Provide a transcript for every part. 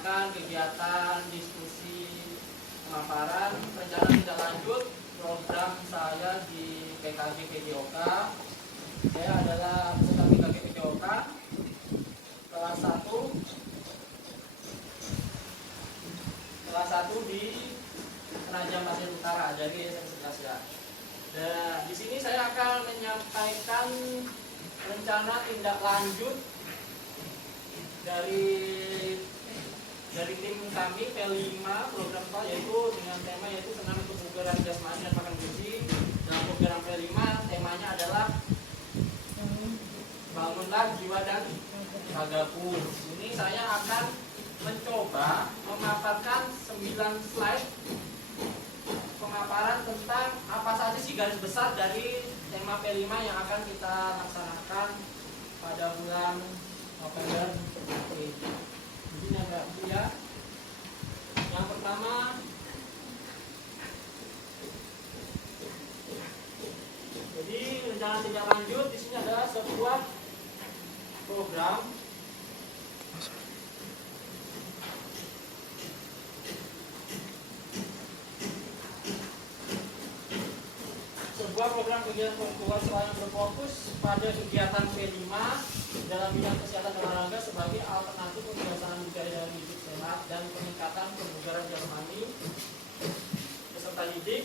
melaksanakan kegiatan diskusi pemaparan rencana tindak lanjut program saya di PKG PJOK. Saya adalah peserta PKG PJOK kelas 1 di Penajam Pasir Utara dari SMP 11 ya. Dan di sini saya akan menyampaikan rencana tindak lanjut dari tim kami P5 program Pak, yaitu dengan tema yaitu senam kebugaran jasmani dan makan gizi. Dalam program P5 temanya adalah bangunlah jiwa dan ragaku. Ini saya akan mencoba memaparkan 9 slide pemaparan tentang apa saja sih garis besar dari tema P5 yang akan kita laksanakan pada bulan November ini. Jadi ya. Yang pertama, jadi rencana tindak lanjut di sini adalah sebuah program kegiatan kursual yang berfokus pada kegiatan P5 dalam bidang kesehatan dan olahraga sebagai alternatif kebiasaan budaya dalam hidup sehat dan peningkatan kebugaran jasmani peserta didik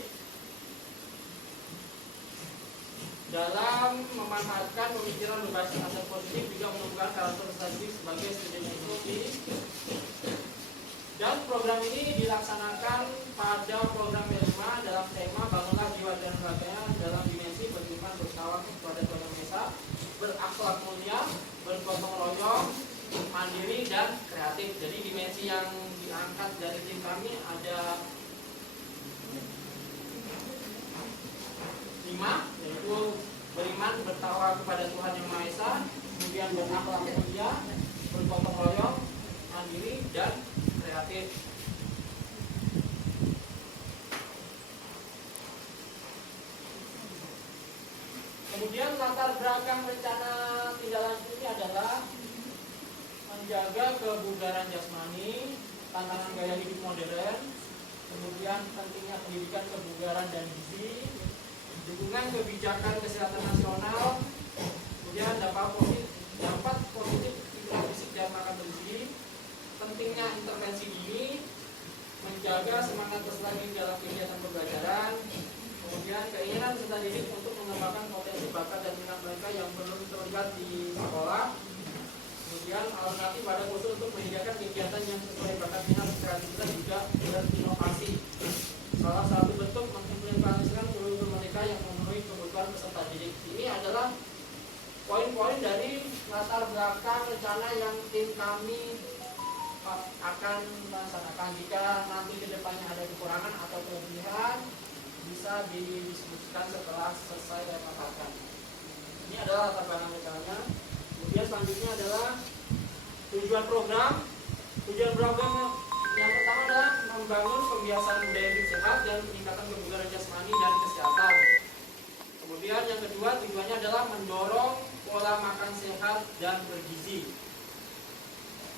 dalam memanfaatkan pemikiran berbasis asas positif juga menemukan karakter peserta didik sebagai student ikuti. Dan program ini dilaksanakan pada program P5 dalam tema bangunlah jiwa dan raganya dalam dimensi beriman, bertawakal kepada Tuhan Yang Maha Esa, berakhlak mulia, bergotong royong, mandiri dan kreatif. Jadi dimensi yang diangkat dari tim kami ada 5, yaitu beriman, bertawakal kepada Tuhan Yang Maha Esa, kemudian berakhlak mulia, bergotong royong, mandiri dan kreatif. Kemudian latar belakang rencana tindak lanjut ini adalah menjaga kebugaran jasmani, tantangan gaya hidup modern, kemudian pentingnya pendidikan kebugaran dan gizi, dukungan kebijakan kesehatan nasional, kemudian dampak positif fisik dan makan bergizi, pentingnya intervensi dini, menjaga semangat peserta didik dalam kegiatan pembelajaran, kemudian keinginan peserta didik untuk mengembangkan potensi bakat dan minat mereka yang belum terlibat di sekolah, kemudian alternatif pada kursus untuk menyediakan kegiatan yang sesuai bakat minat kreativitas juga berinovasi. Salah satu bentuk mengimplementasikan kurikulum mereka yang memenuhi kebutuhan peserta didik. Ini adalah poin-poin dari latar belakang rencana yang tim kami akan melaksanakan. Jika nanti kedepannya ada kekurangan atau kelebihan bisa didiskusikan setelah selesai dan paparkan. Ini adalah latar belakang rencananya. Kemudian selanjutnya adalah tujuan program. Tujuan program yang pertama adalah membangun pembiasaan budaya hidup sehat dan peningkatan kebugaran jasmani dan kesehatan. Kemudian yang kedua tujuannya adalah mendorong pola makan sehat dan bergizi.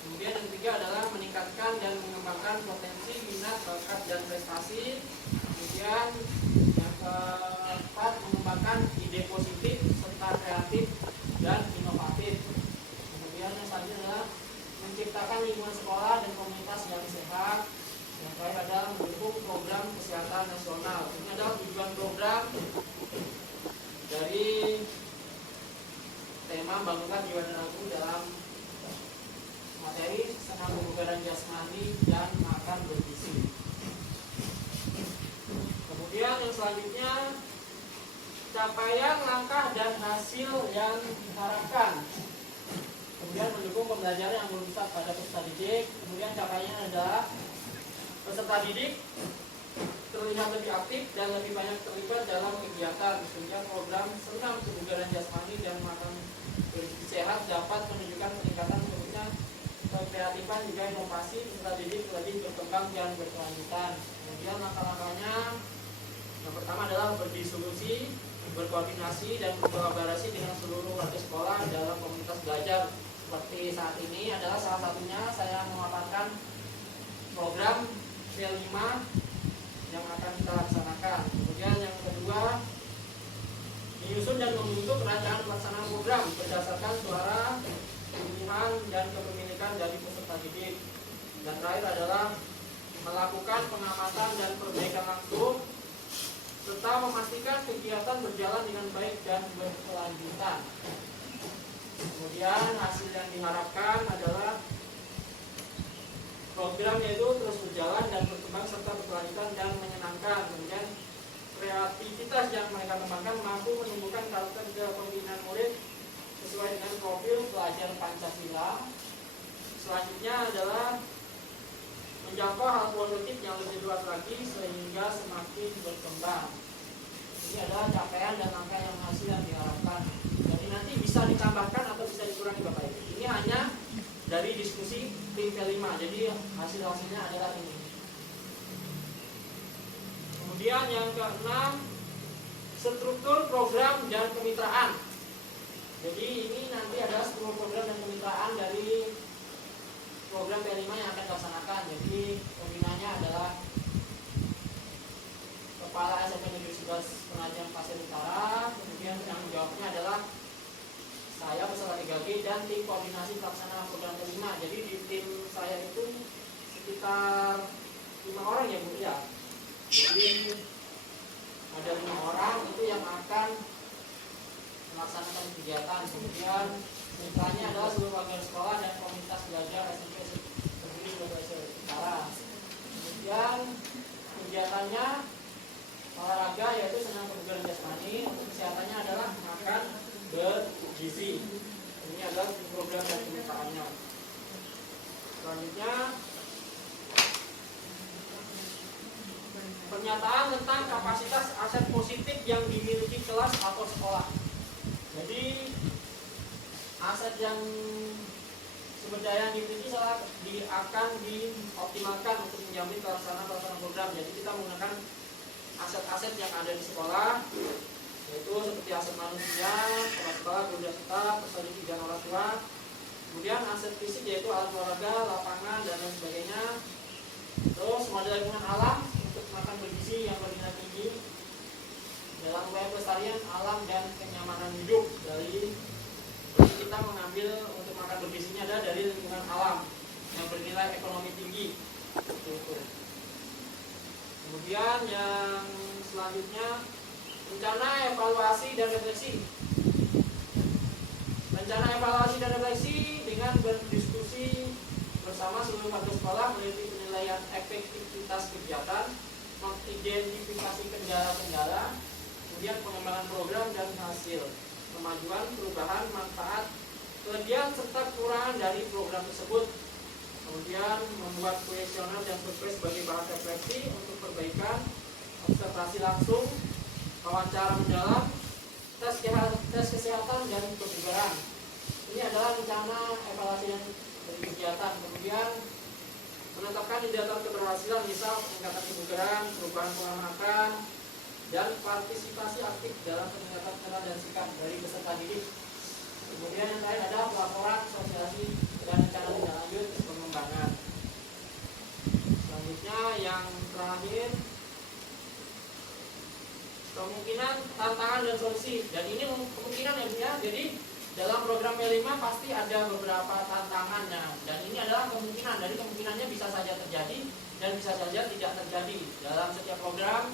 Kemudian yang ketiga adalah meningkatkan dan mengembangkan potensi, minat, bakat, dan prestasi. Kemudian yang keempat mengembangkan ide positif serta kreatif dan inovatif. Kemudian yang selanjutnya adalah menciptakan lingkungan sekolah dan komunitas yang sehat. Yang terakhir adalah mendukung program kesehatan nasional. Ini adalah tujuan program dari tema bangunlah jiwa dan ragaku dalam materi senam kebugaran jasmani dan makan bergizi. Kemudian yang selanjutnya capaian, langkah dan hasil yang diharapkan. Kemudian mendukung pembelajaran yang berpusat pada peserta didik. Kemudian capaiannya adalah peserta didik terlihat lebih aktif dan lebih banyak terlibat dalam kegiatan. Kemudian program senam kebugaran jasmani dan makan bergizi sehat dapat menunjukkan peningkatan kreatifan juga inovasi peserta didik lebih berkembang dan berkelanjutan. Kemudian langkah-langkahnya yang pertama adalah berdiskusi, berkoordinasi dan berkolaborasi dengan seluruh warga sekolah dalam komunitas belajar. Seperti saat ini adalah salah satunya saya memaparkan program P5 yang akan kita laksanakan. Kemudian yang kedua, menyusun dan membentuk rancangan pelaksanaan program berdasarkan suara, pilihan, dan kepemilikan dari peserta didik. Dan terakhir adalah melakukan pengamatan dan perbaikan langsung serta memastikan kegiatan berjalan dengan baik dan berkelanjutan. Kemudian hasil yang diharapkan adalah program yaitu terus berjalan dan berkembang serta berkelanjutan dan menyenangkan. Kemudian kreativitas yang mereka kembangkan mampu menumbuhkan karakter kepemimpinan murid sesuai dengan profil pelajar Pancasila. Selanjutnya adalah menjangkau hal positif yang lebih luas lagi sehingga semakin berkembang. Ini adalah capaian dan angka yang hasil yang diharapkan. Jadi nanti bisa ditambahkan atau bisa dikurangi Bapak Ibu. Ini hanya dari diskusi tim P5. Jadi hasil-hasilnya adalah ini. Kemudian yang keenam, struktur program dan kemitraan. Jadi ini nanti ada struktur program dan kemitraan dari program P5 yang akan dilaksanakan. Jadi pembinanya adalah Kepala SMP Negeri 11 Pengajian Pasir Utara. Kemudian tanggung jawabnya adalah saya beserta 3G dan tim koordinasi pelaksana program P5. Jadi di tim saya itu sekitar 5 orang ya Bu ya. Jadi ada 5 orang itu yang akan melaksanakan kegiatan. Kemudian mitranya adalah seluruh warga sekolah dan komunitas belajar SMP Negeri 12 Utara. Kemudian kegiatannya olahraga yaitu senam kebugaran jasmani. Untuk kesehatannya adalah makan bergizi. Ini adalah program dan kemitraannya. Selanjutnya pernyataan tentang kapasitas aset positif yang dimiliki kelas atau sekolah. Jadi aset yang sumber daya yang dimiliki akan dioptimalkan untuk menjamin pelaksanaan program. Jadi kita menggunakan aset-aset yang ada di sekolah, yaitu seperti aset manusia, tempat sekolah, guru dan staf, fasilitas dan orang tua. Kemudian aset fisik yaitu alat olahraga, lapangan dan lain sebagainya. Terus model lingkungan alam untuk makan bergizi yang bernilai tinggi dalam upaya pelestarian alam dan kenyamanan hidup. Jadi kita mengambil untuk makan bergizinya ada dari lingkungan alam yang bernilai ekonomi tinggi. Kemudian yang selanjutnya rencana evaluasi dan refleksi. Rencana evaluasi dan refleksi dengan berdiskusi bersama seluruh warga sekolah meneliti penilaian efektivitas kegiatan, mengidentifikasi kendala-kendala, kemudian pengembangan program dan hasil, kemajuan, perubahan, manfaat, kelebihan serta kekurangan dari program tersebut. Kemudian membuat kuesioner dan survei sebagai bahan refleksi untuk perbaikan, observasi langsung, wawancara mendalam, tes kesehatan dan kebugaran. Ini adalah rencana evaluasi dari kegiatan. Kemudian menetapkan indikator keberhasilan, misal peningkatan kebugaran, perubahan pola makan, dan partisipasi aktif dalam peningkatan cara dan sikap dari peserta didik. Kemudian yang terakhir ada pelaporan, sosialisasi, dan rencana tindak lanjut pengembangan. Selanjutnya yang terakhir, kemungkinan, tantangan, dan solusi. Dan ini kemungkinan ya. Jadi dalam program P5 pasti ada beberapa tantangannya. Dan ini adalah kemungkinan. Dari kemungkinannya bisa saja terjadi dan bisa saja tidak terjadi. Dalam setiap program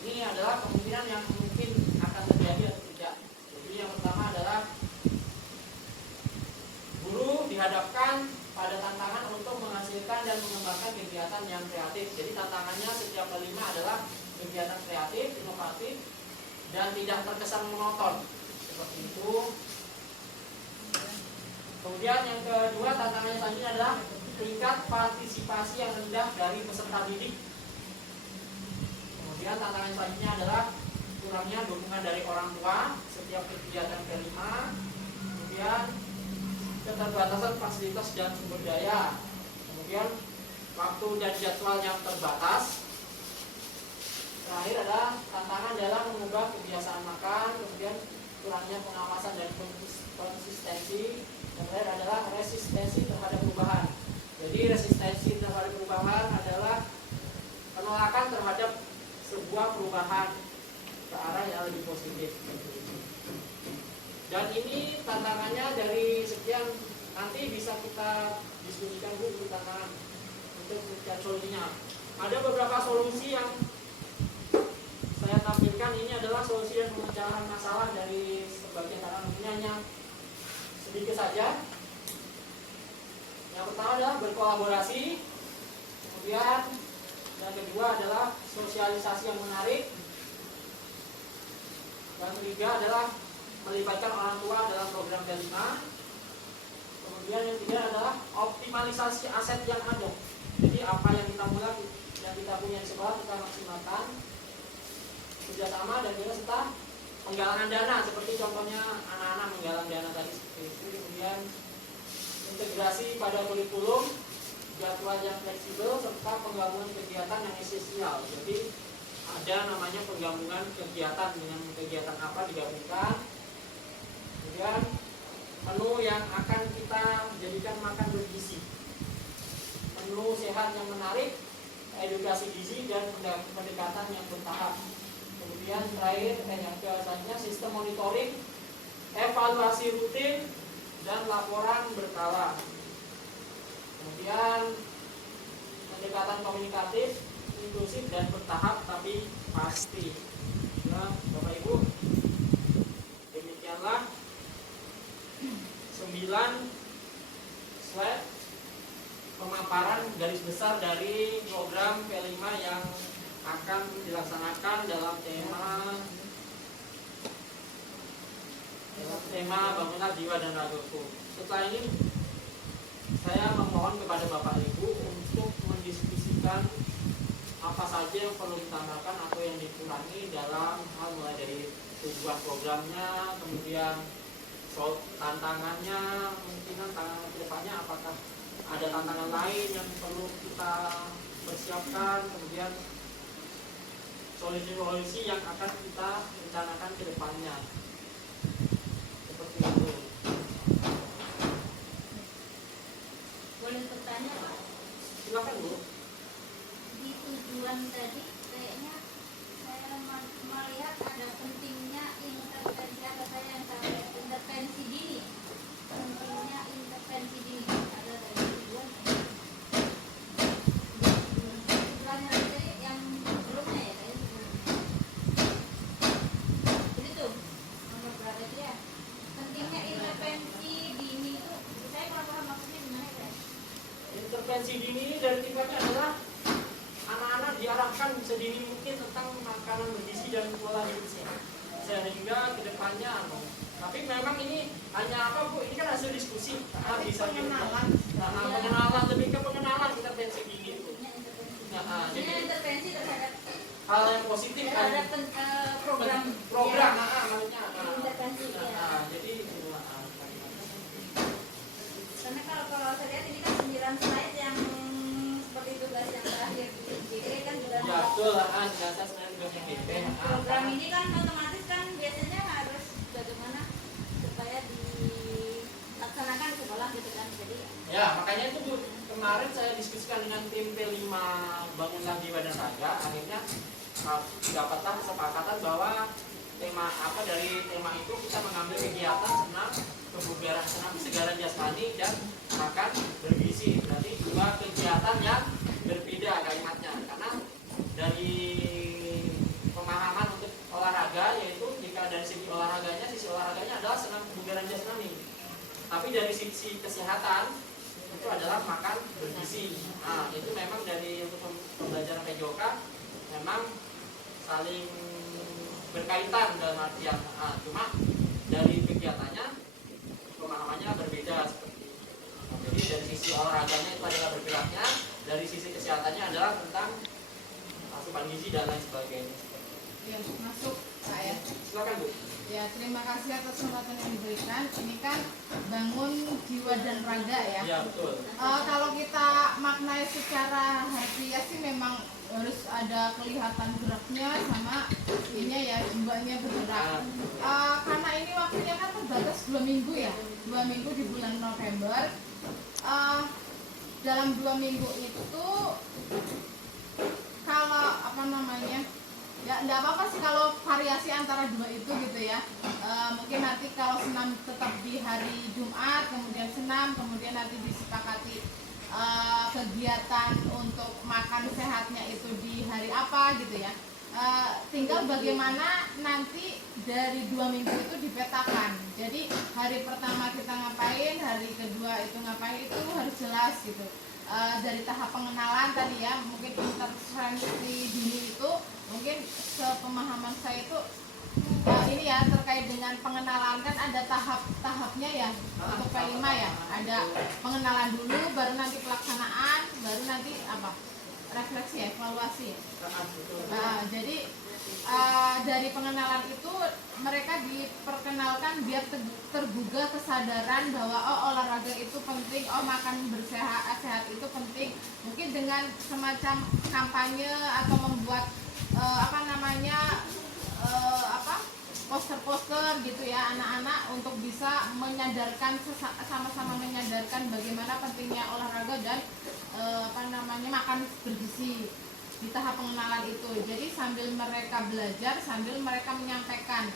ini adalah kemungkinan yang mungkin akan terjadi atau tidak. Jadi yang pertama adalah guru dihadapkan pada tantangan untuk menghasilkan dan mengembangkan kegiatan yang kreatif. Jadi tantangannya setiap P5 adalah kegiatan kreatif, inovatif, dan tidak terkesan monoton. Seperti itu. Kemudian yang kedua, tantangannya selanjutnya adalah tingkat partisipasi yang rendah dari peserta didik. Kemudian tantangan selanjutnya adalah kurangnya dukungan dari orang tua setiap kegiatan P5. Kemudian keterbatasan fasilitas dan sumber daya. Kemudian waktu dan jadwal yang terbatas. Terakhir adalah tantangan dalam mengubah kebiasaan makan. Kemudian kurangnya pengawasan dan konsistensi. Yang terakhir adalah resistensi terhadap perubahan. Jadi resistensi terhadap perubahan adalah penolakan terhadap sebuah perubahan ke arah yang lebih positif. Dan ini tantangannya dari sekian, nanti bisa kita diskusikan dulu tantangan untuk mencari solusinya. Ada beberapa solusi yang saya tampilkan, ini adalah solusi dan pemecahan masalah dari sebagian tantangan, ini hanya sedikit saja. Yang pertama adalah berkolaborasi, kemudian yang kedua adalah sosialisasi yang menarik, yang ketiga adalah melibatkan orang tua dalam program P5, kemudian yang ketiga adalah optimalisasi aset yang ada. Jadi apa yang kita mulai, yang kita punya di sekolah kita maksimalkan, kerjasama dan juga serta penggalangan dana seperti contohnya anak-anak menggalang dana tadi seperti itu. Kemudian integrasi pada kurikulum, jadwal yang fleksibel, serta penggabungan kegiatan yang esensial. Jadi ada namanya penggabungan kegiatan, dengan kegiatan apa digabungkan. Kemudian menu yang akan kita jadikan makan bergizi, menu sehat yang menarik, edukasi gizi dan pendekatan yang bertahap. Kemudian terakhir yang keselanjutnya sistem monitoring, evaluasi rutin dan laporan berkala. Kemudian pendekatan komunikatif, inklusif dan bertahap tapi pasti. Nah, Bapak Ibu, demikianlah 9 slide pemaparan garis besar dari program P5 yang akan dilaksanakan dalam tema bangunan jiwa dan ragaku. Setelah ini saya memohon kepada Bapak Ibu untuk mendiskusikan apa saja yang perlu ditambahkan atau yang dikurangi dalam hal mulai dari tujuan programnya, kemudian tantangannya, kemungkinan tantangan kedepannya, apakah ada tantangan lain yang perlu kita persiapkan, kemudian solusi-solusi yang akan kita rencanakan ke depannya. Seperti itu. Boleh bertanya, Pak? Silakan, Bu. Di tujuan tadi kayaknya saya melihat ada pentingnya intervensi, atau saya yang sampai intervensi dini. Pentingnya intervensi dini ada dari tujuan. Tujuannya tadi yang sebelumnya ya, saya sebelumnya. Jadi tuh nomor berapa itu ya? Pentingnya intervensi dini itu saya kurang paham maksudnya gimana ya? Intervensi dini dari tingkatnya adalah anak-anak diarahkan sedini mungkin tentang makanan bergizi dan pola hidup sehat, sehingga kedepannya. Tapi memang ini hanya apa, Bu? Ini kan hasil diskusi. Bisa pengenalan. Pengenalan, lebih ke pengenalan intervensi dini itu. Jadi intervensi terhadap hal yang positif terhadap program maksudnya. Intervensi ya. Jadi Karena kalau saya lihat ini kan 9 slide yang seperti tugas yang terakhir di JP kan juga ya betul lah, jasa sebenarnya tugasnya DP. program ini kan otomatis kan biasanya harus bagaimana supaya dilaksanakan di sekolah gitu kan. Jadi ya makanya itu, Bu, kemarin saya diskusikan dengan tim P5 Bangunlah Jiwa dan Raga, akhirnya dapatlah kesepakatan bahwa tema apa dari tema itu kita mengambil kegiatan senam, kebugaran senam, kesegaran jasmani dan makan bergizi. Berarti dua kegiatan yang berbeda kalimatnya, karena dari pemahaman untuk olahraga, yaitu jika dari sisi olahraganya adalah senam, kebugaran jasmani, tapi dari sisi kesehatan itu adalah makan bergizi. Nah, itu memang dari untuk pembelajaran PJOK memang saling berkaitan dalam artian, cuma dari kegiatannya pemahamannya berbeda seperti itu. Jadi dari sisi olahraganya itu adalah bergeraknya, dari sisi kesehatannya adalah tentang asupan gizi dan lain sebagainya. Ya, masuk saya. Silakan, Bu. Ya, terima kasih atas kesempatan yang diberikan. Ini kan bangun jiwa dan raga ya. Ya, betul. Kalau kita maknai secara harfiah sih memang harus ada kelihatan geraknya sama ininya ya, jiwanya bergerak. Karena ini waktunya kan terbatas 2 minggu ya, 2 minggu di bulan November. dalam 2 minggu itu kalau apa namanya ya enggak apa-apa sih kalau variasi antara dua itu gitu ya. Mungkin nanti kalau senam tetap di hari Jumat, kemudian senam, kemudian nanti disepakati kegiatan untuk makan sehatnya itu di hari apa gitu ya. Tinggal bagaimana nanti dari 2 minggu itu dipetakan. Jadi hari pertama kita ngapain, hari kedua itu ngapain, itu harus jelas gitu. Dari tahap pengenalan tadi ya, mungkin intervensi dini itu mungkin sepemahaman saya itu ini ya terkait dengan pengenalan kan ada tahap-tahapnya ya untuk P5 ya, ada pengenalan dulu, baru nanti pelaksanaan, baru nanti apa refleksi ya, evaluasi. Jadi dari pengenalan itu mereka diperkenalkan biar tergugah kesadaran bahwa olahraga itu penting, makan sehat itu penting. Mungkin dengan semacam kampanye atau membuat poster-poster gitu ya anak-anak untuk bisa menyadarkan sama-sama menyadarkan bagaimana pentingnya olahraga dan makan bergizi di tahap pengenalan itu. Jadi sambil mereka belajar, sambil mereka menyampaikan,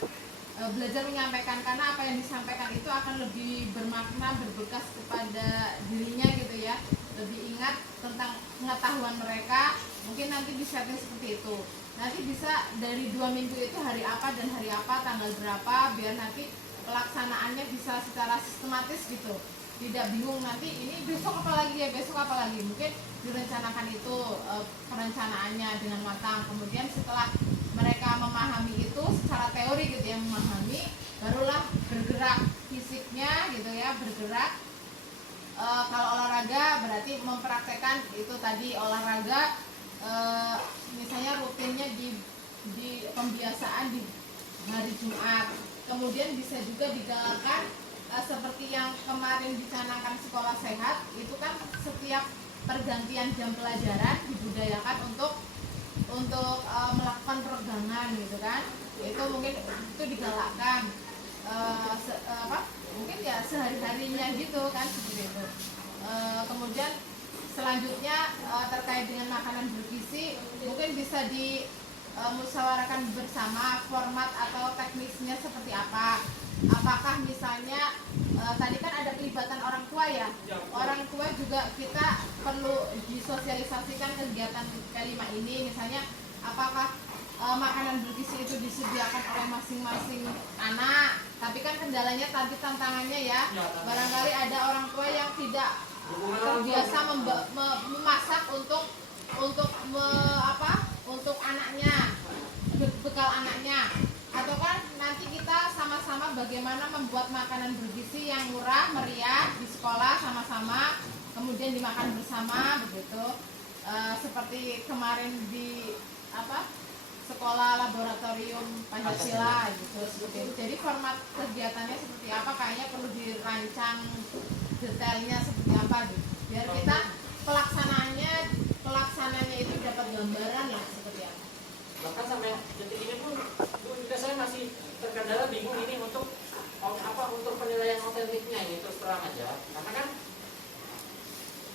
belajar menyampaikan, karena apa yang disampaikan itu akan lebih bermakna, berbekas kepada dirinya gitu ya, lebih ingat tentang pengetahuan mereka. Mungkin nanti disetting seperti itu. Nanti bisa dari 2 minggu itu hari apa dan hari apa, tanggal berapa, biar nanti pelaksanaannya bisa secara sistematis gitu. Tidak bingung nanti ini besok apa lagi ya, besok apa lagi. Mungkin direncanakan itu perencanaannya dengan matang. Kemudian setelah mereka memahami itu secara teori gitu ya, memahami, barulah bergerak fisiknya gitu ya, bergerak. Kalau olahraga berarti mempraktekkan itu tadi olahraga, misalnya rutinnya di pembiasaan di hari Jumat. Kemudian bisa juga digalakkan seperti yang kemarin dicanangkan sekolah sehat, itu kan setiap pergantian jam pelajaran dibudayakan untuk melakukan peregangan gitu kan. Itu mungkin itu digalakkan mungkin ya sehari-harinya gitu kan, seperti itu. Kemudian selanjutnya terkait dengan makanan bergizi, mungkin bisa dimusyawarahkan bersama format atau teknisnya seperti apa. Apakah misalnya tadi kan ada pelibatan orang tua ya, orang tua juga kita perlu disosialisasikan kegiatan P5 ini. Misalnya apakah makanan bergizi itu disediakan oleh masing-masing anak, tapi kan kendalanya tadi tantangannya ya, barangkali ada orang tua yang tidak terbiasa memasak untuk anaknya, bekal anaknya. Atau kan nanti kita sama-sama bagaimana membuat makanan bergizi yang murah meriah di sekolah sama-sama, kemudian dimakan bersama begitu. Seperti kemarin di sekolah laboratorium Pancasila gitu, seperti itu. Jadi format kegiatannya seperti apa, kayaknya perlu dirancang detailnya seperti apa gitu. Biar kita pelaksananya itu dapat gambaran lah seperti apa. Bahkan sampai detik ini pun juga saya masih terkendala bingung ini untuk penilaian otentiknya ini, terus terang aja. Karena kan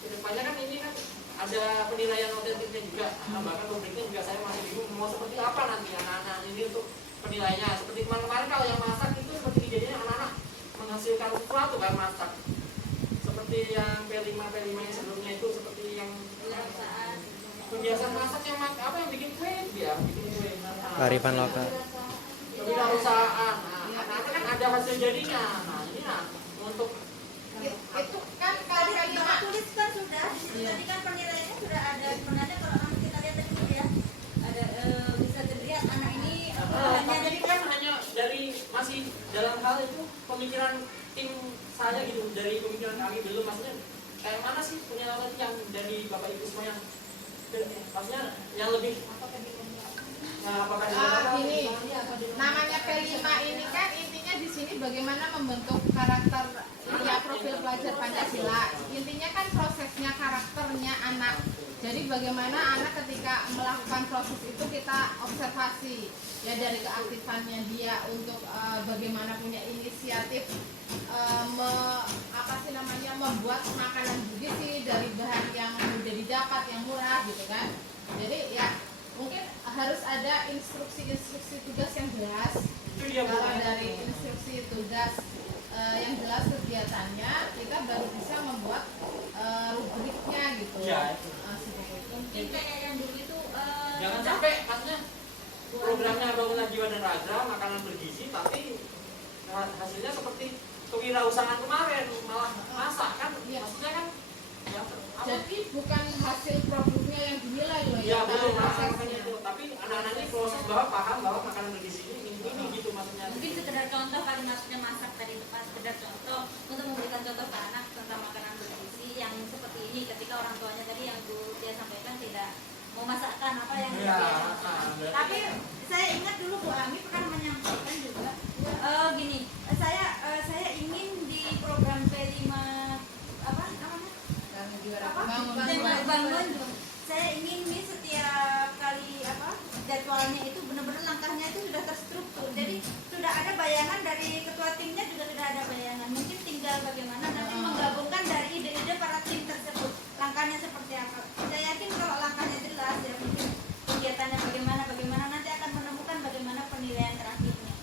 kedepannya kan ini kan ada penilaian otentiknya juga, bahkan rubriknya juga saya masih bingung mau seperti apa nanti anak-anak ini untuk penilaiannya. Seperti kemarin kalau yang masak itu seperti kejadiannya anak-anak menghasilkan sesuatu kan masak. Seperti yang P5 yang sebelumnya itu, seperti yang kebiasaan masak yang yang bikin kue dia, bikin kue. Kearifan lokal. Kewirausahaan. Nanti kan ada hasil jadinya. Nah, ini untuk itu kan kalau Tadi P5 tulis kan sudah, tadi kan penilaiannya sudah ada. Sebenarnya kalau kita lihat tadi ya, ada bisa dilihat anak ini tapi ini kan hanya dari masih dalam hal itu pemikiran tim saya gitu, dari pemikiran kami belum, maksudnya kayak mana sih penilaian yang dari Bapak Ibu semua yang maksudnya yang lebih ini namanya P5 ini kan intinya di sini bagaimana membentuk karakter ya profil pelajar Pancasila. Intinya kan prosesnya karakternya anak Jadi bagaimana anak ketika melakukan proses itu kita observasi ya dari keaktifannya dia untuk bagaimana punya inisiatif membuat makanan bergizi dari bahan yang mudah didapat, yang murah gitu kan. Jadi ya mungkin harus ada instruksi tugas yang jelas. Kalau dari instruksi tugas yang jelas kegiatannya, kita baru bisa membuat rubriknya gitu. Ya, Mungkin kayak yang dulu itu jangan sampai maksudnya programnya bangunan jiwa dan raga, makanan bergizi, tapi hasilnya seperti kewirausahaan kemarin, malah masak kan, Iya. maksudnya kan ya, Jadi bukan hasil produknya yang dinilai loh ya betul, tapi makanya itu. Tapi anak-anak ini proses bahwa paham bahwa makanan bergizi ini gitu maksudnya. mungkin sekedar contoh kali maksudnya masak tadi itu pas sekedar contoh untuk memberikan contoh ke anak tentang makanan bergizi yang seperti ini ketika orang tuanya tadi yang Bu dia sampaikan tidak mau masakkan apa yang Ya, dia berarti- tapi saya ingat dulu Bu Ami pernah menyampaikan juga gini saya ingin di program P5 apa namanya bangun saya ingin nih setiap kali jadwalnya itu benar-benar langkahnya itu sudah terstruktur jadi sudah ada bayangan dari ketua timnya juga sudah ada bayangan mungkin tinggal bagaimana nanti menggabungkan dari ide-ide para tim tersebut langkahnya seperti apa saya yakin kalau langkahnya jelas ya mungkin kegiatannya bagaimana nanti akan menemukan bagaimana penilaian terakhirnya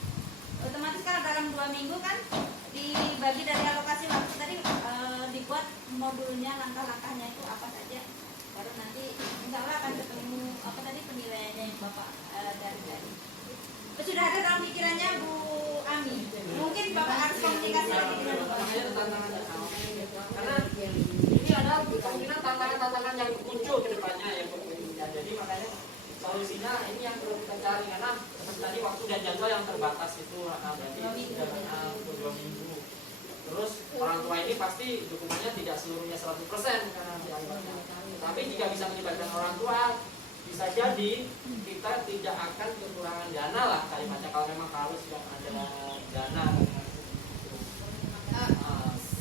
otomatis kalau dalam 2 minggu kan dibagi dari alokasi waktu tadi dibuat modulnya langkah-langkahnya itu apa saja baru nanti insya Allah akan ketemu apa tadi penilaiannya yang Bapak dari sudah ada dalam pikirannya Bu Ami mungkin Bapak harus komunikasi lagi dengan Bapak Makanya tantangannya karena ini ada kemungkinan tantangan yang muncul ke depannya ya jadi makanya solusinya ini yang perlu kita cari karena seperti tadi waktu dan jadwal yang terbatas itu berarti sudah 2 minggu. Terus orang tua ini pasti dukungannya tidak seluruhnya 100% karena dianggapnya. Tapi jika bisa melibatkan orang tua, bisa jadi kita tidak akan kekurangan dana lah kalimatnya kalau memang harus yang ada dana.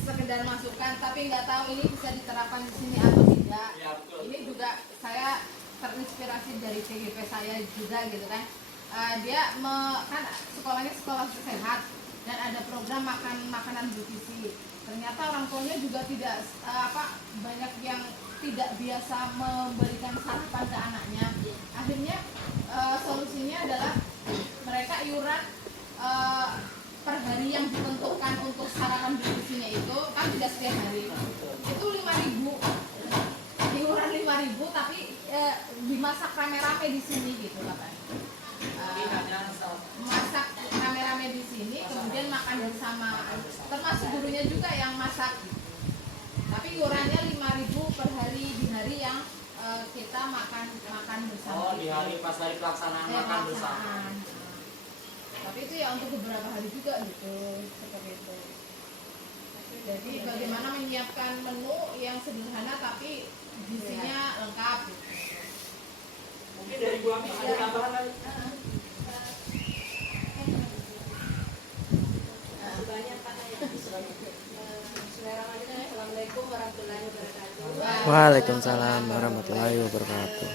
Sekedar masukan, tapi nggak tahu ini bisa diterapkan di sini atau tidak. Ya, betul. Ini juga saya terinspirasi dari CGP saya juga gitu kan. Kan sekolahnya sekolah sehat dan ada program makanan bergizi. Ternyata orang tuanya juga tidak banyak yang tidak biasa memberikan sarapan ke anaknya. Akhirnya solusinya adalah mereka iuran per hari yang ditentukan untuk sarapan bergizinya itu kan tidak setiap hari. Itu 5.000. Iuran 5.000 tapi dimasak rame-rame di sini gitu katanya. Masak rame-rame di sini kemudian makan bersama termasuk gurunya juga yang masak tapi iurannya 5.000 per hari di hari yang kita makan bersama di hari pas hari pelaksanaan makan bersama tapi itu ya untuk beberapa hari juga gitu seperti itu jadi bagaimana menyiapkan menu yang sederhana tapi gizinya lengkap gitu. Mungkin dari Bu Ami ada tambahan lagi? banyak Pak ya. Assalamualaikum warahmatullahi wabarakatuh. Waalaikumsalam warahmatullahi wabarakatuh.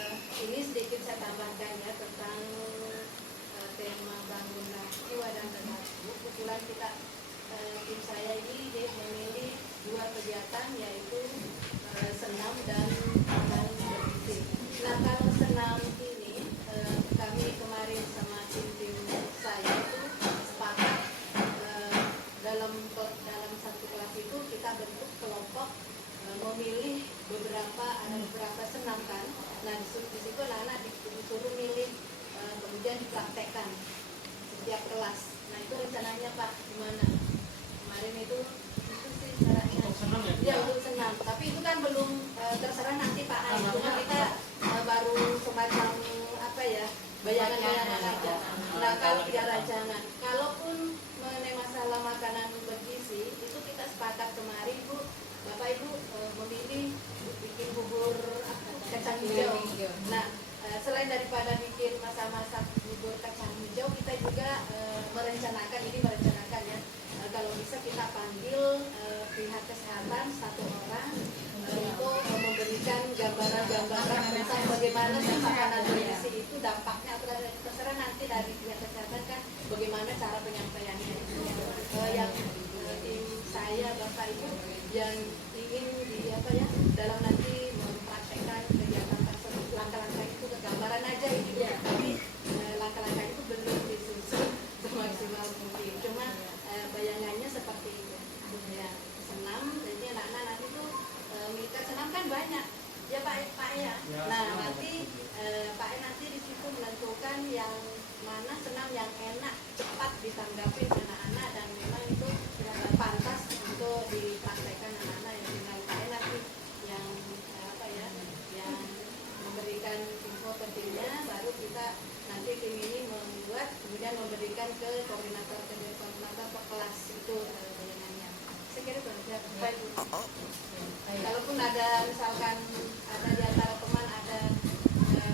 Ini sedikit saya tambahkan ya tentang tema bangunlah jiwa dan raga. Kebetulan kita tim saya ini memilih 2 kegiatan yaitu senam dan bergizi. Nah kalau senam ini kami kemarin sama tim saya itu sepakat dalam satu kelas itu kita bentuk kelompok memilih ada beberapa senam kan. Nah di situ anak-anak disuruh milih kemudian dipraktekkan setiap kelas. Nah itu rencananya Pak gimana? Kemarin itu sih caranya. Senam ya? Ya untuk senam. Tapi itu kan belum terserah nanti Pak. Cuma kita baru semacam bayangan-bayangan aja. Nah kalau tidak rancangan, kalaupun mengenai masalah makanan bergizi itu kita sepakat kemarin Bu, Bapak Ibu memilih bikin bubur kacang hijau. Nah selain daripada bikin masak bubur kacang hijau, kita juga merencanakan ya kalau bisa kita panggil pihak kesehatan satu orang untuk memberikan gambaran tentang bagaimana sih makanan bergizi itu dampaknya, atau terserah nanti dari pihak kesehatan kan bagaimana cara penyampaiannya itu. Yang tim saya Bapak Ibu yang ingin dalam nanti mempraktekkan kegiatan tersebut, langkah-langkah itu gambaran aja itu ya, tapi langkah-langkah itu belum disusun semaksimal mungkin. Cuma bayangannya seperti itu. Ya, senam, jadi anak-anak nanti tuh minta senam kan banyak. Ya Pak ya. Nah nanti Pak nanti di situ menentukan yang mana senam yang enak, cepat ditanggapi anak-anak dan memang itu pantas untuk dipraktekkan anak-anak yang tinggal Pak nanti yang yang memberikan info pentingnya, baru kita nanti tim ini membuat kemudian memberikan ke koordinator per kelas itu bayangannya. Saya kira baik. Kalaupun ada misalkan ada di antara teman ada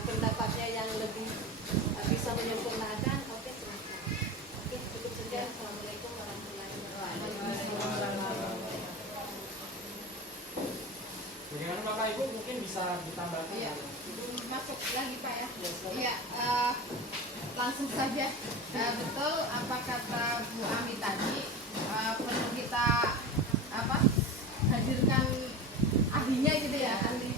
pendapatnya yang lebih bisa menyempurnakan, oke silakan. Oke, cukup sekian. Assalamualaikum warahmatullahi wabarakatuh. Bagaimana Bapak Ibu mungkin bisa ditambahkan? Iya. Masuk lagi Pak ya. Iya, langsung saja. Betul apa kata Bu Ami tadi, perlu kita hadirkan ahlinya gitu ya, ahli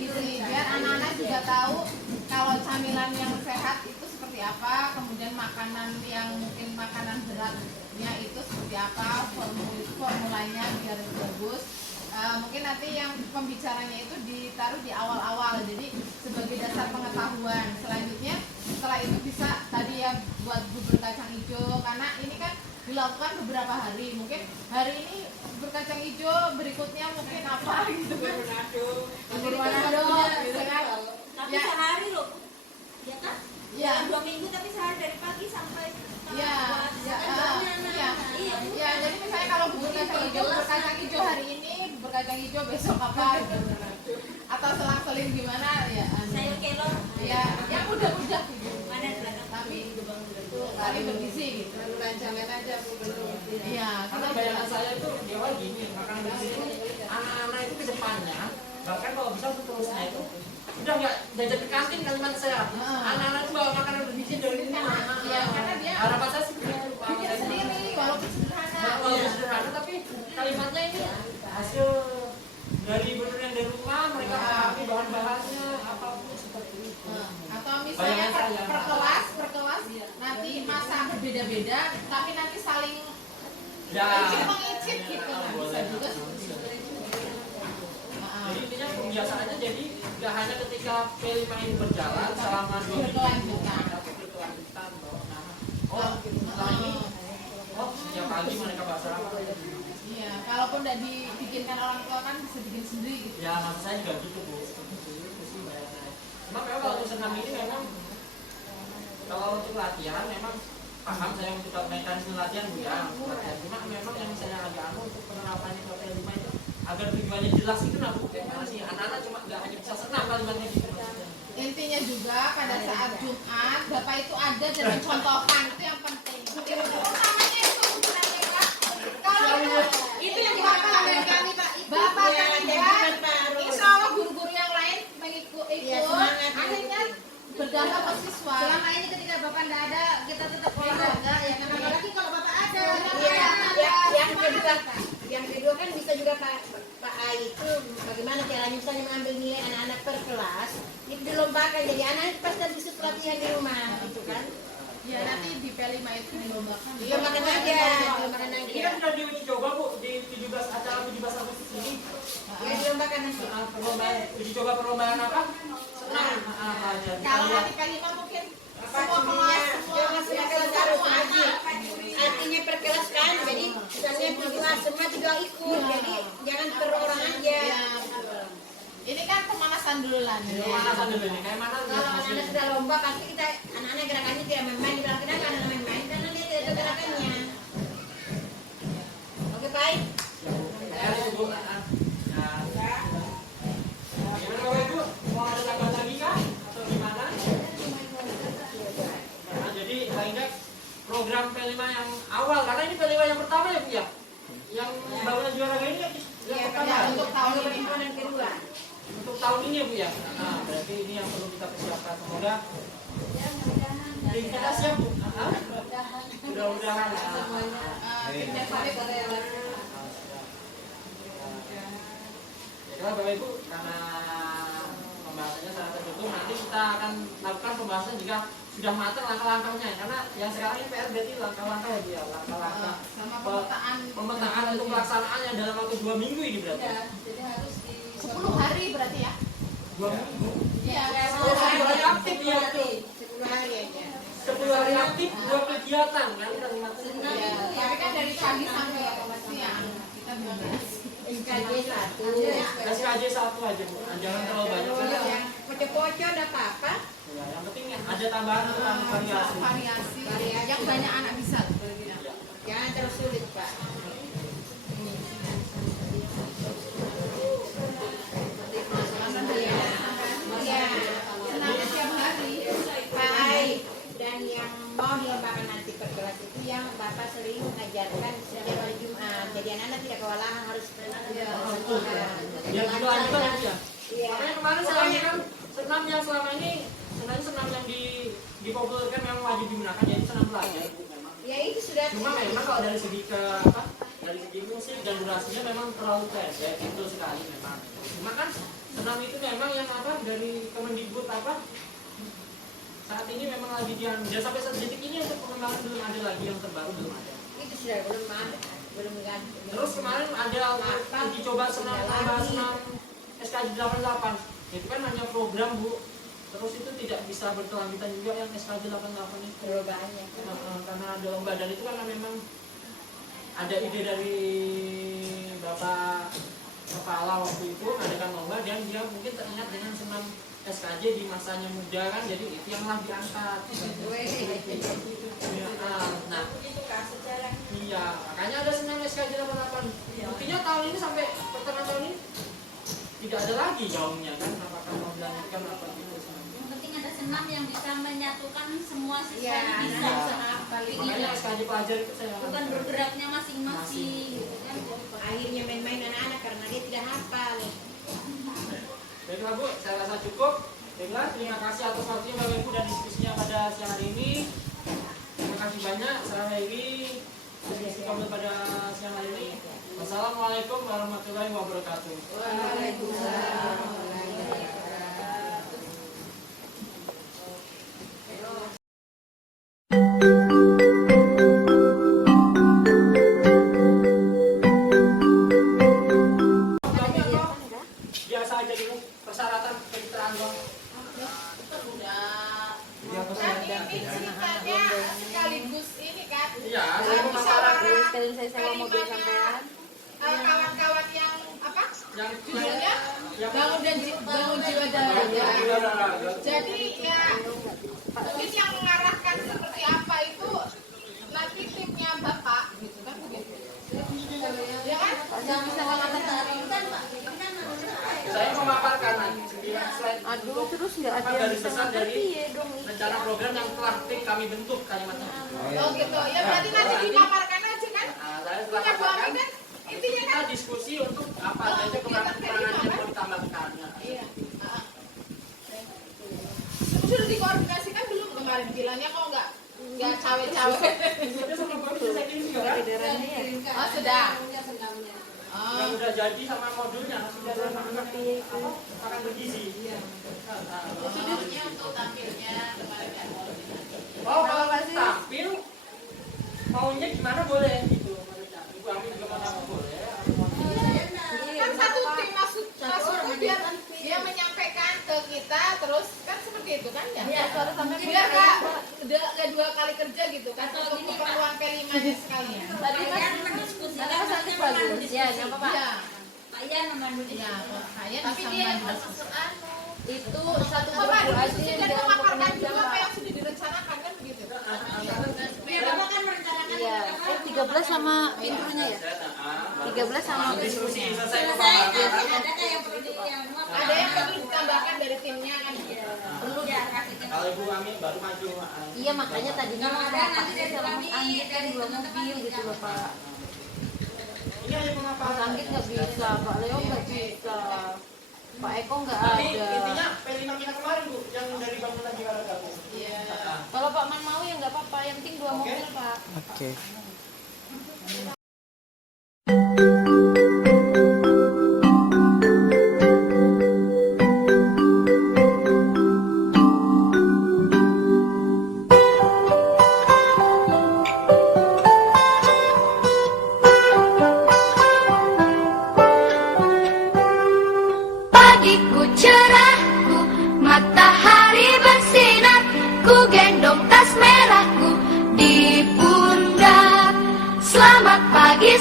gizi biar anak-anak juga tahu kalau camilan yang sehat itu seperti apa, kemudian makanan yang mungkin makanan beratnya itu seperti apa, formulanya biar bagus. Mungkin nanti yang pembicaranya itu ditaruh di awal-awal, jadi sebagai dasar pengetahuan. Selanjutnya setelah itu bisa tadi ya buat bubur kacang hijau, karena ini kan dilakukan beberapa hari. Mungkin hari ini bubur kacang hijau, berikutnya mungkin apa gitu kan. Bubur Manado gitu kan. Tapi sehari loh, ya kan? Ya. 2 minggu tapi sehari dari pagi sampai Ya, jadi misalnya kalau bubur kacang hijau hari ini, bubur kacang hijau besok apa gitu. Atau selang-seling gimana ya. sayur kelor. Ya, yang mudah-mudah gitu. Mana di belakang? Tapi bergizi gitu. Rancangan aja Bu belum. Iya, Karena bayangan saya itu di awal gini, makanan bergizi itu anak-anak itu ke depannya, bahkan kalau bisa seterusnya itu udah nggak jajan ke kantin kalimat sehat. Anak-anak itu bawa makanan bergizi dari rumah. Iya, karena dia Harapan saya seperti itu Pak. bikin sendiri walaupun sederhana. Walaupun sederhana tapi kalimatnya ini hasil dari benar yang dari rumah, mereka pahami bahan-bahannya apapun seperti itu. Atau misalnya per kelas nanti masa berbeda-beda, tapi nanti saling mengicip gitu. Bisa juga seperti itu. Jadi intinya pembiasaannya jadi nggak hanya ketika P5 ini berjalan selama 2 minggu, Berkelanjutan. tapi berkelanjutan loh. Nah, setelah ini, setiap pagi mereka bahasa apa? Iya, kalaupun udah dibikinkan orang tua kan bisa bikin sendiri gitu. Ya maksud saya juga gitu Bu. Itu sih bayangannya. Cuma memang kalau untuk senam ini memang kalau untuk latihan memang paham saya untuk mekanisme latihan Bu ya. Cuma memang yang saya agak untuk penerapannya ke P5 itu agar tujuannya jelas itu nah Bu. Karena sih anak-anak cuma nggak hanya bisa senam kalimatnya gitu. Intinya juga pada saat Jumat Bapak itu ada dan mencontohkan, itu yang penting. Utamanya itu sebenarnya Pak. Kalau itu yang Bapak dan kami Pak, Bapak dan insya Allah guru-guru yang lain mengikuti akhirnya berdampak ke siswa. Selama ini ketika Bapak tidak ada, kita tetap olahraga ya kan, apalagi kalau Bapak ada. Yang kedua kan bisa juga Pak A itu bagaimana caranya misalnya mengambil nilai anak-anak per kelas itu dilombakan, jadi anak pasti bisa pelatihan di rumah gitu kan. Ya nanti di P5 itu dilombakan. Dilombakan aja. Ini kan sudah diuji coba Bu di 17 acara 17 Agustus ini. Ya dilombakan nanti. Perlombaan uji coba perlombaan apa? Senam. Kalau nanti P5 mungkin semua kelas, semua harus haji. Artinya per kelas kan, jadi misalnya di kelas semua juga ikut, jadi jangan per orang aja. ini kan pemanasan dulu lah. Pemanasan dulu nih. Kayak mana? Kalau anak-anak sudah lomba pasti kita anak-anak gerakannya tidak main-main, di belakang kita kan main-main karena dia tidak ada gerakannya. Oke baik. Ya, Bu. Gimana Bapak Ibu? Mau ada tambahan lagi kah? Atau gimana? Nah, jadi paling nggak program P5 yang awal karena pertama ya Bu ya? Yang bangunan juara ini yang pertama untuk tahun ini. Yang kedua. untuk tahun ini ya Bu ya? Nah berarti ini yang perlu kita persiapkan. Semoga tim kita siap Bu. Mudah-mudahan. Timnya valid. Ya Bapak Ibu, karena pembahasannya sangat tertutup, nanti kita akan lakukan pembahasan jika sudah matang langkah-langkahnya. Karena yang sekarang ini PR berarti langkah-langkah ya Bu ya, langkah-langkah Sama pemetaan untuk pelaksanaannya dalam waktu 2 minggu ini berarti. Ya, jadi harus di 10 hari berarti ya? 2 minggu. Iya. 10 hari aktif ya itu. 10 hari aja. 10 hari aktif, 2 kegiatan kan kalimatnya. Iya. Tapi kan dari pagi sampai siang kita bebas. SKJ 1. SKJ 1 aja Bu, jangan terlalu banyak. Yang poco-poco ada apa-apa? Ya, yang penting ada tambahan tentang variasi. Variasi yang banyak anak bisa. Jangan terlalu sulit, Pak. Iya. Senamnya tiap hari. Baik. Dan yang mau dilombakan nanti per kelas itu yang Bapak sering mengajarkan setiap hari Jumat. Jadi anak-anak tidak kewalahan harus Biar dilanjutkan ya Bu ya. Iya. Makanya kemarin selama kan senam yang selama ini sebenarnya senam yang dipopulerkan memang wajib digunakan yaitu senam pelajar Bu memang. Ya itu sudah. Cuma memang kalau dari segi dari segi musik dan durasinya memang terlalu pendek itu sekali memang. Cuma kan senam itu memang yang dari Kemendikbud saat ini memang lagi dan sampai saat detik ini untuk pengembangan belum ada lagi yang terbaru belum ada. Itu sudah belum ada. Belum ganti. Terus kemarin ada uji coba senam SKJ 88 itu kan hanya program Bu. Terus itu tidak bisa berkelanjutan juga yang SKJ 88 itu. Terlalu banyak. Karena ada lomba dan itu karena memang ada ide dari Bapak Kepala waktu itu mengadakan lomba dan dia mungkin teringat dengan senam SKJ di masanya muda kan, jadi itu yang lah diangkat. Nah, iya, makanya ada senam SKJ 88. Buktinya tahun ini sampai pertengahan tahun ini tidak ada lagi gaungnya kan, apakah mau dilanjutkan apa gitu. Yang penting ada senam yang bisa menyatukan semua siswa Iya, ini bisa. Makanya SKJ pelajar itu saya Bukan bergeraknya masing-masing gitu kan. Akhirnya main-main anak-anak karena dia tidak hafal. Baiklah Bu, saya rasa cukup. Baiklah, terima kasih atas waktunya Bapak Ibu dan diskusinya pada siang hari ini. Terima kasih banyak. Saya akhiri diskusi kami pada siang hari ini. Wassalamualaikum warahmatullahi wabarakatuh. Waalaikumsalam. Biasa aja dulu persyaratan pencitraan dong. Dan ini ceritanya sekaligus ini kan. Iya, saya mau Musyawarah sewa mobil sampean. kawan-kawan yang apa? yang Judulnya yang bangun jiwa dan raga. Jadi ya mungkin yang mengarahkan seperti apa itu nanti timnya Bapak gitu kan begitu. Ya kan? Jangan bisa mengatakan kan Pak. saya memaparkan slide Aduh, terus nggak ada garis yang bisa besar dari ngerti ya dong. rencana program yang telah tim kami bentuk kalimatnya. Oh gitu. Ya berarti nanti dipaparkan aja kan? Saya telah Punya dua katakan kan? Intinya kita kan diskusi untuk apa saja kekurangan-kekurangan yang mau ditambahkan. iya. Sudah dikoordinasikan belum kemarin bilangnya kok nggak cawe-cawe. Itu sama kami saya kirim juga kan? Oh sudah. Yang udah jadi sama modulnya sudah ada makan bergizi. Sudutnya untuk tampilnya kemarin kan. Oh kalau tampil maunya gimana boleh gitu. Ibu Ami juga mau tampil boleh. Kan satu tim maksudnya biar dia menyampaikan ke kita terus kan seperti itu kan ya? Biar nggak dua kali kerja gitu kan untuk keperluan P5 nya sekalian. Tadi kan mendiskusikan nanti bagus. Ya, apa Pak? Iya. Pak Yan memandu di Ya, situ. saya Tapi bisa dia membantu. itu satu Bapak grup aja diskusi dan memaparkan dulu apa yang sudah direncanakan kan begitu. Ya, Bapak kan merencanakan Iya. 13 sama intronya ya? 13 sama Diskusi selesai selesai nanti pemaparan. ada kayak yang perlu Ada yang perlu ditambahkan dari timnya kan? perlu ya kasih ke Kalau Ibu Ami baru maju. Iya makanya tadinya Kalau ada nanti dari sama kami Mas Andi kan dari 2 teman-teman mobil gitu bisa. Bapak. Ini hanya pemaparan. Mas Anggit nggak bisa, Pak Leo nggak bisa, Pak Eko nggak Tapi ada. intinya P5 kita kemarin Bu, yang dari bangunan Jakarta. Iya. Kalau Pak Man mau ya nggak apa-apa, yang penting 2 mobil Pak. Oke. Pagiku cerahku, matahari bersinar, ku gendong tas merahku di pundak. Selamat pagi.